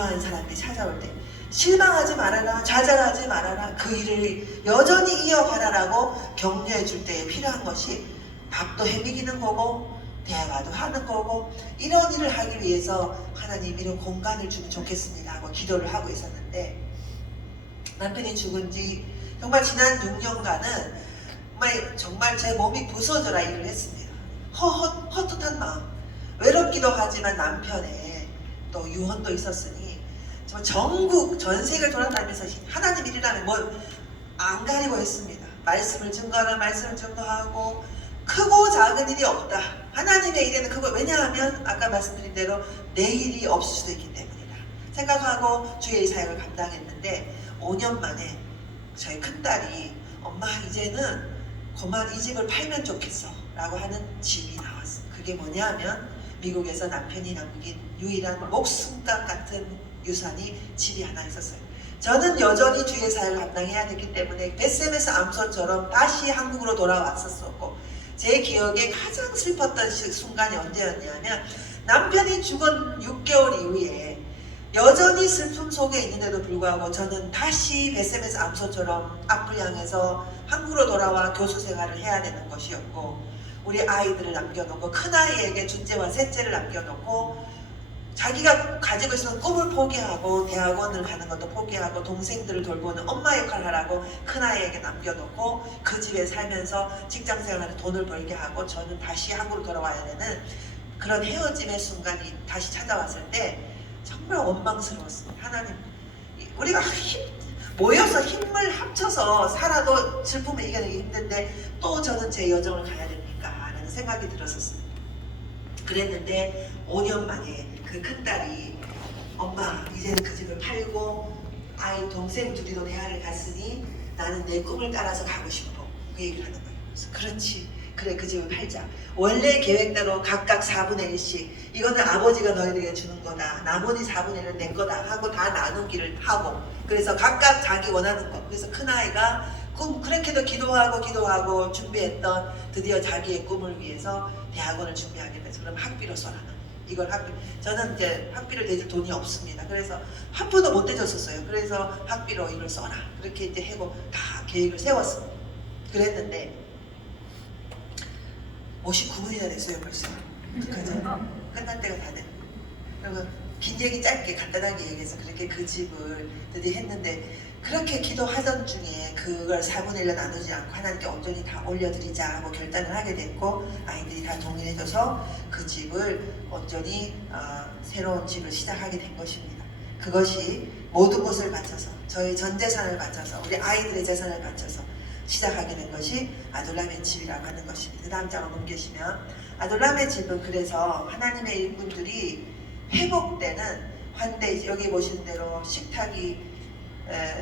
그러한 사람들이 찾아올 때 실망하지 말아라, 좌절하지 말아라, 그 일을 여전히 이어가라라고 격려해 줄 때에 필요한 것이 밥도 해먹이는 거고 대화도 하는 거고, 이런 일을 하기 위해서 하나님 이런 공간을 주면 좋겠습니다 하고 기도를 하고 있었는데, 남편이 죽은 지 정말 지난 6년간은 정말 제 몸이 부서져라 일을 했습니다. 헛헛한 마음, 외롭기도 하지만 남편의 또 유언도 있었으니 정말 전국 전 세계를 돌아다니면서 하나님 일이라면 뭘 안 가리고 했습니다. 말씀을 증거하라, 말씀을 증거하고, 크고 작은 일이 없다. 하나님의 일에는 그거, 왜냐하면 아까 말씀드린 대로 내일이 없을 수도 있기 때문이다 생각하고 주의 사역을 감당했는데, 5년 만에 저희 큰딸이 엄마 이제는 그만 이 집을 팔면 좋겠어 라고 하는 집이 나왔어요. 그게 뭐냐면 미국에서 남편이 남긴 유일한 목숨값 같은 유산이 집이 하나 있었어요. 저는 여전히 주의 사역을 감당해야 됐기 때문에 베세메스 암소처럼 다시 한국으로 돌아왔었고, 제 기억에 가장 슬펐던 순간이 언제였냐면, 남편이 죽은 6개월 이후에 여전히 슬픔 속에 있는데도 불구하고 저는 다시 베세메스 암소처럼 앞을 향해서 한국으로 돌아와 교수 생활을 해야 되는 것이었고, 우리 아이들을 남겨놓고, 큰아이에게 둘째와 셋째를 남겨놓고 자기가 가지고 있었던 꿈을 포기하고 대학원을 가는 것도 포기하고 동생들을 돌보는 엄마 역할을 하라고 큰아이에게 남겨놓고 그 집에 살면서 직장생활하는 돈을 벌게 하고, 저는 다시 한국으로 돌아와야 되는 그런 헤어짐의 순간이 다시 찾아왔을 때 정말 원망스러웠습니다. 하나님, 우리가 모여서 힘을 합쳐서 살아도 슬픔을 이겨내기 힘든데 또 저는 제 여정을 가야 됩니까? 라는 생각이 들었었습니다. 그랬는데 5년 만에 그 큰딸이 엄마 이제는 그 집을 팔고 아이 동생 둘이도 대학을 갔으니 나는 내 꿈을 따라서 가고 싶어, 그 얘기를 하는 거예요. 그래서 그렇지, 그래, 그 집을 팔자. 원래 계획대로 각각 4분의 1씩, 이거는 아버지가 너희들에게 주는 거다, 나머지 4분의 1은 내 거다 하고 다 나누기를 하고, 그래서 각각 자기 원하는 거. 그래서 큰아이가 그렇게도 기도하고 준비했던 드디어 자기의 꿈을 위해서 대학원을 준비하게 돼서, 그럼 학비로 써라. 이걸 저는 이제 학비를 대줄 돈이 없습니다. 그래서 한 푼도 못 대줬었어요. 그래서 학비로 이걸 써라. 그렇게 이제 하고 다 계획을 세웠습니다. 그랬는데 59분이나 됐어요 벌써. 그죠? 끝날 때가 다 됐고. 그리고 긴 얘기 짧게 간단하게 얘기해서 그렇게 그 집을 드디어 했는데, 그렇게 기도하던 중에 그걸 4분의 1로 나누지 않고 하나님께 온전히 다 올려드리자 하고 결단을 하게 됐고, 아이들이 다 동의해줘서 그 집을 온전히 새로운 집을 시작하게 된 것입니다. 그것이 모든 것을 바쳐서, 저희 전 재산을 바쳐서, 우리 아이들의 재산을 바쳐서 시작하게 된 것이 아둘람의 집이라고 하는 것입니다. 그 다음 장으로 넘기시면, 아둘람의 집은 그래서 하나님의 일꾼들이 회복되는 환대, 여기 보시는 대로 식탁이,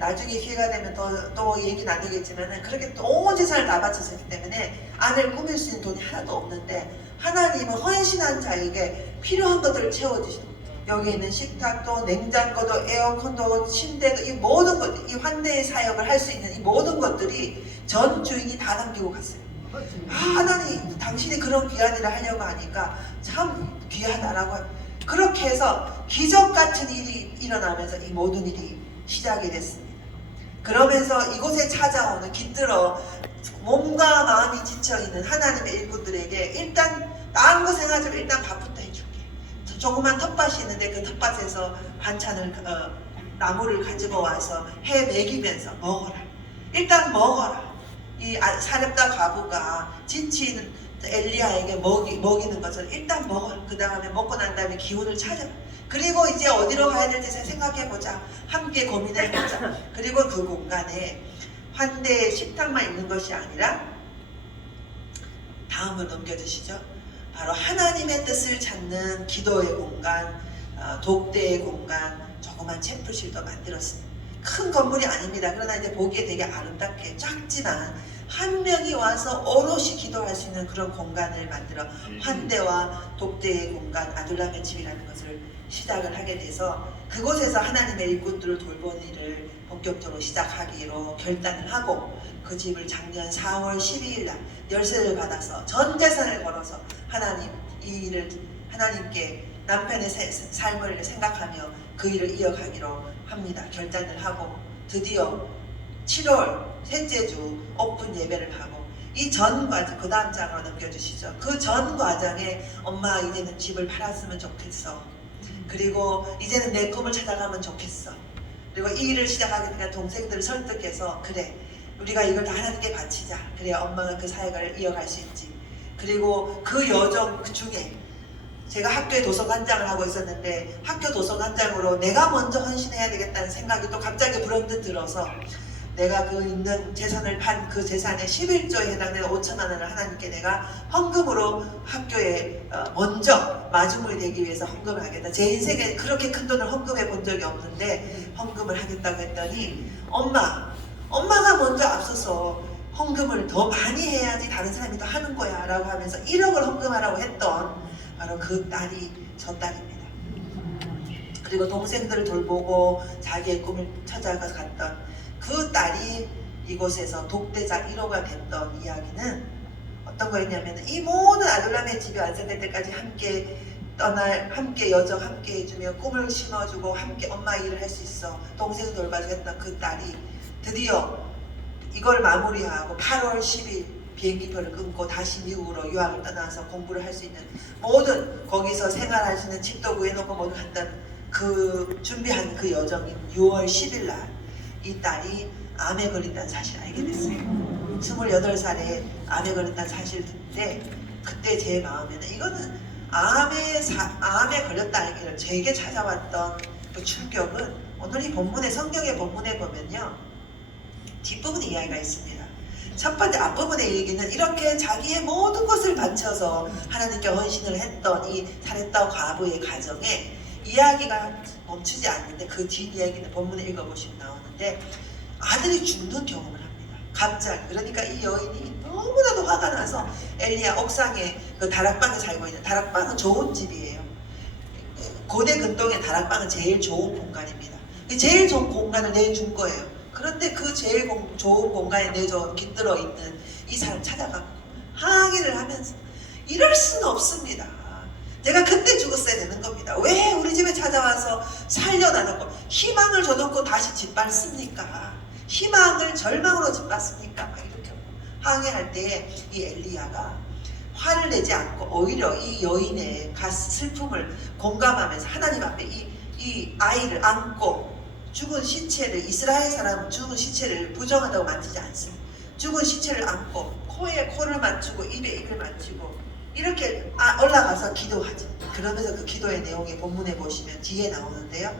나중에 기회가 되면 또 얘기 나누겠지만 그렇게 온 재산을 다 바쳤기 때문에 안을 꾸밀 수 있는 돈이 하나도 없는데, 하나님은 헌신한 자에게 필요한 것들을 채워주시고, 여기 있는 식탁도 냉장고도 에어컨도 침대도, 이 모든 것, 이 환대의 사역을 할 수 있는 이 모든 것들이 전 주인이 다 남기고 갔어요. 하나님, 당신이 그런 귀한 일을 하려고 하니까 참 귀하다라고, 그렇게 해서 기적 같은 일이 일어나면서 이 모든 일이 시작이 됐습니다. 그러면서 이곳에 찾아오는, 깃들어 몸과 마음이 지쳐있는 하나님의 일꾼들에게 일단 마음고생하지만 일단 밥부터 해줄게. 조그만 텃밭이 있는데 그 텃밭에서 반찬을, 나무를 가지고 와서 해 먹이면서 먹어라. 일단 먹어라. 이 사렙다 과부가 지친 엘리야에게 먹이는 것을 일단 먹어라. 그 다음에 먹고 난 다음에 기운을 찾아라. 그리고 이제 어디로 가야 될지 생각해보자. 함께 고민해보자. 그리고 그 공간에 환대의 식탁만 있는 것이 아니라, 다음을 넘겨주시죠. 바로 하나님의 뜻을 찾는 기도의 공간, 독대의 공간, 조그만 채플실도 만들었습니다. 큰 건물이 아닙니다. 그러나 이제 보기에 되게 아름답게 작지만 한 명이 와서 오롯이 기도할 수 있는 그런 공간을 만들어 환대와 독대의 공간, 아둘람의 집이라는 것을 시작을 하게 돼서, 그곳에서 하나님의 일꾼들을 돌보는 일을 본격적으로 시작하기로 결단을 하고, 그 집을 작년 4월 12일 날 열쇠를 받아서 전 재산을 걸어서 하나님, 이 일을 하나님께 남편의 삶을 생각하며 그 일을 이어가기로 합니다. 결단을 하고 드디어 7월 셋째 주 오픈 예배를 하고 이 전 과정, 그 다음 장으로 넘겨주시죠. 그 전 과정에 엄마 이제는 집을 팔았으면 좋겠어. 그리고 이제는 내 꿈을 찾아가면 좋겠어. 그리고 이 일을 시작하게 되니까 동생들을 설득해서 그래 우리가 이걸 다 하나님께 바치자. 그래야 엄마가 그 사역을 이어갈 수 있지. 그리고 그 여정 중에 제가 학교에 도서관장을 하고 있었는데 학교 도서관장으로 내가 먼저 헌신해야 되겠다는 생각이 또 갑자기 불현듯 들어서 내가 그 있는 재산을 판 그 재산의 11조에 해당되는 5천만 원을 하나님께 내가 헌금으로 학교에 먼저 마중물이 되기 위해서 헌금을 하겠다. 제 인생에 그렇게 큰 돈을 헌금해 본 적이 없는데 헌금을 하겠다고 했더니 엄마가 먼저 앞서서 헌금을 더 많이 해야지 다른 사람이 더 하는 거야 라고 하면서 1억을 헌금하라고 했던 바로 그 딸이 저 딸입니다. 그리고 동생들을 돌보고 자기의 꿈을 찾아가 갔던 그 딸이 이곳에서 독대자 1호가 됐던 이야기는 어떤 거였냐면 이 모든 아둘람의 집이 완성될 때까지 함께 여정 함께 해주며 꿈을 심어주고 함께 엄마 일을 할 수 있어 동생을 돌봐주고 했던 그 딸이 드디어 이걸 마무리하고 8월 10일 비행기표를 끊고 다시 미국으로 유학을 떠나서 공부를 할 수 있는 모든 거기서 생활할 수 있는 집도 구해놓고 모두 했던 그 준비한 그 여정인 6월 10일 날 이 딸이 암에 걸린다는 사실을 알게 됐어요. 28살에 암에 걸린다는 사실을 듣는데 그때 제 마음에는 이거는 암에 걸렸다는 게 제게 찾아왔던 그 충격은 오늘 이 본문의 성경의 본문에 보면요 뒷부분에 이야기가 있습니다. 첫 번째 앞부분의 얘기는 이렇게 자기의 모든 것을 바쳐서 하나님께 헌신을 했던 이 살했던 과부의 가정에 이야기가 멈추지 않는데 그 뒷이야기는 본문에 읽어보시면 나오는데 아들이 죽는 경험을 합니다. 갑자기. 그러니까 이 여인이 너무나도 화가 나서 엘리야 옥상에 그 다락방에 살고 있는 다락방은 좋은 집이에요. 고대 근동의 다락방은 제일 좋은 공간입니다. 제일 좋은 공간을 내준 거예요. 그런데 그 제일 좋은 공간에 내줘 깃들어 있는 이 사람 찾아가고 항의를 하면서 이럴 수는 없습니다. 내가 그때 죽었어야 되는 겁니다. 왜 우리 집에 찾아와서 살려놔놓고 희망을 줘놓고 다시 짓밟습니까? 희망을 절망으로 짓밟습니까? 막 이렇게 항의할 때에 이 엘리야가 화를 내지 않고 오히려 이 여인의 슬픔을 공감하면서 하나님 앞에 이 아이를 안고 죽은 시체를 이스라엘 사람은 죽은 시체를 부정하다고 만지지 않습니다. 죽은 시체를 안고 코에 코를 맞추고 입에 입을 맞추고 이렇게 올라가서 기도하죠. 그러면서 그 기도의 내용이 본문에 보시면 뒤에 나오는데요.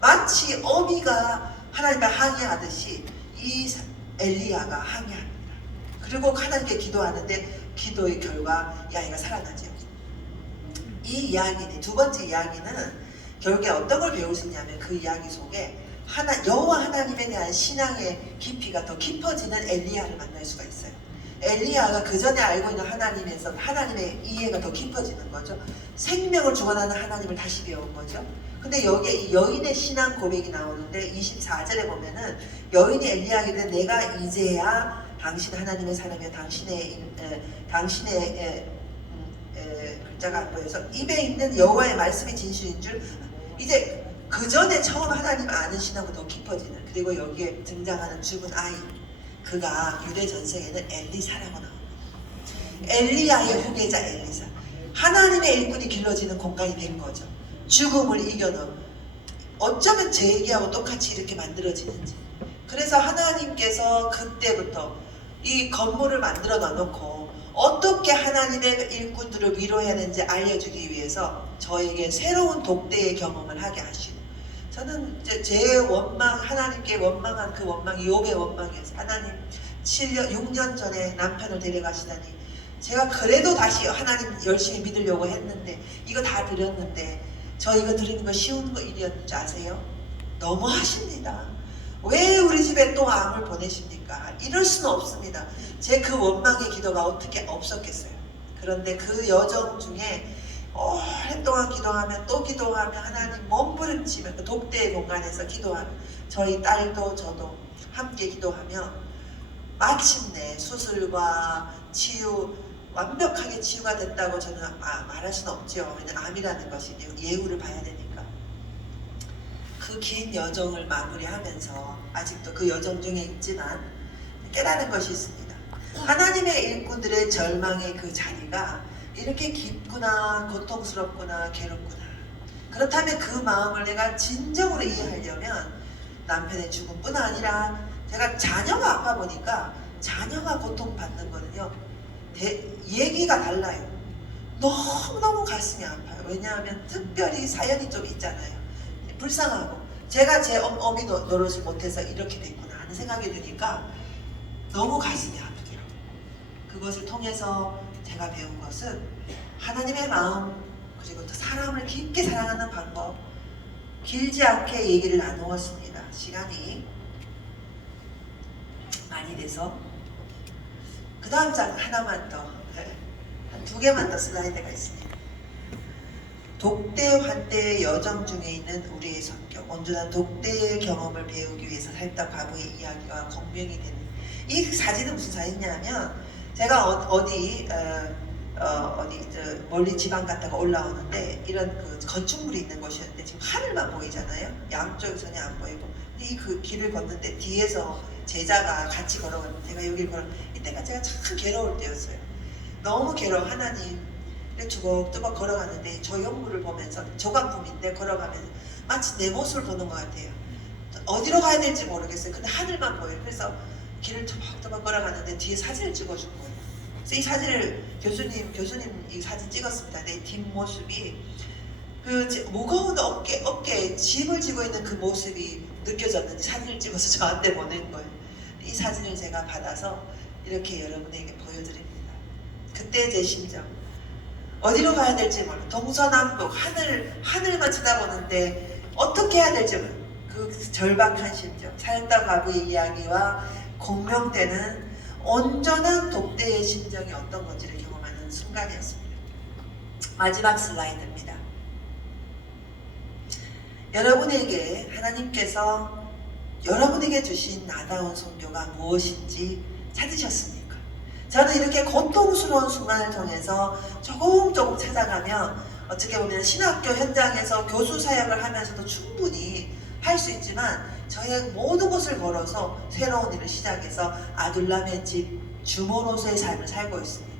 마치 어미가 하나님께 항의하듯이 이 엘리야가 항의합니다. 그리고 하나님께 기도하는데 기도의 결과 이 아이가 살아나죠. 이 이야기는 두 번째 이야기는 결국에 어떤 걸 배울 수 있냐면 그 이야기 속에 여호와 하나님에 대한 신앙의 깊이가 더 깊어지는 엘리야를 만날 수가 있어요. 엘리야가 그 전에 알고 있는 하나님에서 하나님의 이해가 더 깊어지는 거죠. 생명을 주관하는 하나님을 다시 배운 거죠. 근데 여기에 이 여인의 신앙 고백이 나오는데 24절에 보면은 여인이 엘리야에게 내가 이제야 당신 하나님의 사람이여 당신의 글자가 안 보여서 입에 있는 여호와의 말씀이 진실인 줄 이제 그 전에 처음 하나님을 아는 신앙은 더 깊어지는 그리고 여기에 등장하는 죽은 아이 그가 유대 전생에는 엘리사라고 나옵니다. 엘리야의 후계자 엘리사 하나님의 일꾼이 길러지는 공간이 된 거죠. 죽음을 이겨놓은 어쩌면 제 얘기하고 똑같이 이렇게 만들어지는지 그래서 하나님께서 그때부터 이 건물을 만들어 놔놓고 어떻게 하나님의 일꾼들을 위로해야 되는지 알려주기 위해서 저에게 새로운 독대의 경험을 하게 하시고 저는 이제 제 원망 하나님께 원망한 그 원망이 욥의 원망이었어요. 하나님 6년 전에 남편을 데려가시다니 제가 그래도 다시 하나님 열심히 믿으려고 했는데 이거 다 드렸는데 저 이거 드리는 거 쉬운 거 일이었는지 아세요? 너무 하십니다. 왜 우리 집에 또 암을 보내십니까? 이럴 수는 없습니다. 제 그 원망의 기도가 어떻게 없었겠어요. 그런데 그 여정 중에 오랫동안 기도하면 또 기도하면 하나님 몸부림치면 그 독대의 공간에서 기도하면 저희 딸도 저도 함께 기도하며 마침내 수술과 치유 완벽하게 치유가 됐다고 저는 말할 수는 없죠. 왜냐면 암이라는 것이 예후를 봐야 되니까. 그 긴 여정을 마무리하면서 아직도 그 여정 중에 있지만 깨달은 것이 있습니다. 하나님의 일꾼들의 절망의 그 자리가 이렇게 깊구나, 고통스럽구나, 괴롭구나. 그렇다면 그 마음을 내가 진정으로 이해하려면 남편의 죽음뿐 아니라 제가 자녀가 아파 보니까 자녀가 고통받는 거는요 얘기가 달라요. 너무너무 가슴이 아파요. 왜냐하면 특별히 사연이 좀 있잖아요. 불쌍하고 제가 제 어미 노릇을 못해서 이렇게 됐구나 하는 생각이 드니까 너무 가슴이 아프더라고요. 그것을 통해서 제가 배운 것은 하나님의 마음 그리고 또 사람을 깊게 사랑하는 방법 길지 않게 얘기를 나누었습니다. 시간이 많이 돼서 그 다음 장 하나만 더 한 2개만 더 슬라이드가 있습니다. 독대 환대의 여정 중에 있는 우리의 성격 온전한 독대의 경험을 배우기 위해서 살던 과부의 이야기와 공명이 되는 이 사진은 무슨 사진이냐면 제가 어디 멀리 지방 갔다가 올라오는데 이런 그 건축물이 있는 곳이었는데 지금 하늘만 보이잖아요. 양쪽이 전혀 안 보이고 근데 이 그 길을 걷는데 뒤에서 제자가 같이 걸어가는데 제가 여기를 이때가 제가 참 괴로울 때였어요. 너무 괴로워. 하나님 투벅투벅 걸어가는데 저 연물을 보면서 조각품인데 걸어가면서 마치 내 모습을 보는 것 같아요. 어디로 가야 될지 모르겠어요. 근데 하늘만 보여요. 그래서 길을 투벅투벅 걸어가는데 뒤에 사진을 찍어준 거예요. 그래서 이 사진을 교수님 이 사진 찍었습니다. 내 뒷모습이 그 무거운 어깨에 짐을 지고 있는 그 모습이 느껴졌는지 사진을 찍어서 저한테 보낸 거예요. 이 사진을 제가 받아서 이렇게 여러분에게 보여드립니다. 그때 제 심정 어디로 가야 될지 몰라. 동서남북 하늘만 쳐다보는데 어떻게 해야 될지 몰라. 그 절박한 심정 살다 과부의 이야기와 공명되는 온전한 독대의 심정이 어떤 건지를 경험하는 순간이었습니다. 마지막 슬라이드입니다. 여러분에게 하나님께서 여러분에게 주신 나다운 선교가 무엇인지 찾으셨습니까? 저는 이렇게 고통스러운 순간을 통해서 조금 찾아가며 어떻게 보면 신학교 현장에서 교수 사역을 하면서도 충분히 할 수 있지만 저의 모든 것을 걸어서 새로운 일을 시작해서 아둘람의 집 주모로서의 삶을 살고 있습니다.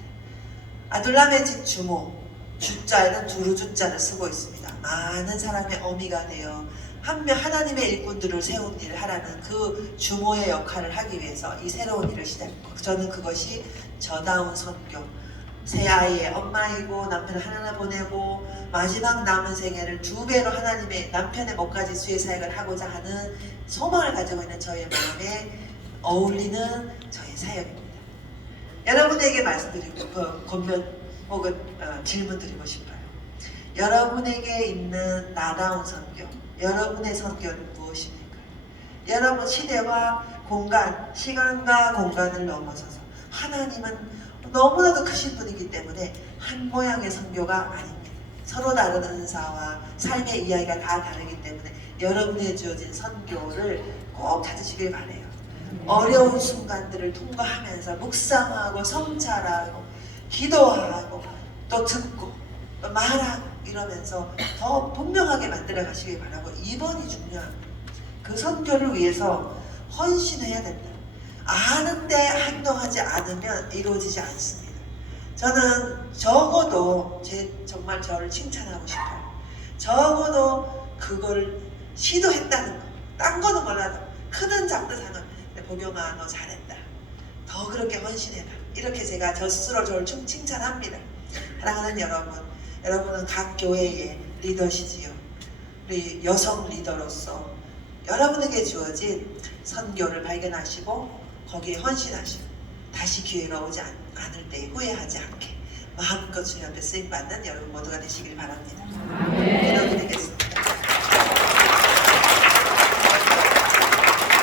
아둘람의 집 주모 주자에는 두루주자를 쓰고 있습니다. 많은 사람의 어미가 되어 하나님의 일꾼들을 세운 일을 하라는 그 주모의 역할을 하기 위해서 이 새로운 일을 시작했고 저는 그것이 저다운 선교 새 아이의 엄마이고 남편을 하나 보내고 마지막 남은 생애를 2배로 하나님의 남편의 목까지 수혜 사역을 하고자 하는 소망을 가지고 있는 저의 마음에 어울리는 저의 사역입니다. 여러분에게 말씀드리고 권면 혹은 질문 드리고 싶어요. 여러분에게 있는 나다운 선교 여러분의 선교는 무엇입니까? 여러분 시대와 공간, 시간과 공간을 넘어서서 하나님은 너무나도 크신 분이기 때문에 한 모양의 선교가 아닙니다. 서로 다른 은사와 삶의 이야기가 다 다르기 때문에 여러분의 주어진 선교를 꼭 찾으시길 바라요. 어려운 순간들을 통과하면서 묵상하고 성찰하고 기도하고 또 듣고 또 말하고 이러면서 더 분명하게 만들어 가시길 바라고 2번이 중요합니다. 그 선교를 위해서 헌신해야 된다. 아는데 행동하지 않으면 이루어지지 않습니다. 저는 적어도 정말 저를 칭찬하고 싶어요. 적어도 그걸 시도했다는 거. 딴 거는 몰라도 크든 작든 상관. 보경아 너 잘했다. 더 그렇게 헌신해라. 이렇게 제가 저 스스로 저를 칭찬합니다. 사랑하는 여러분, 여러분은 각 교회의 리더시지요. 우리 여성 리더로서 여러분에게 주어진 선교를 발견하시고 거기에 헌신하시고 다시 기회가 오지 않을 때 후회하지 않게 마음껏 주님 앞에 쓰임받는 여러분 모두가 되시길 바랍니다. 기도드리겠습니다.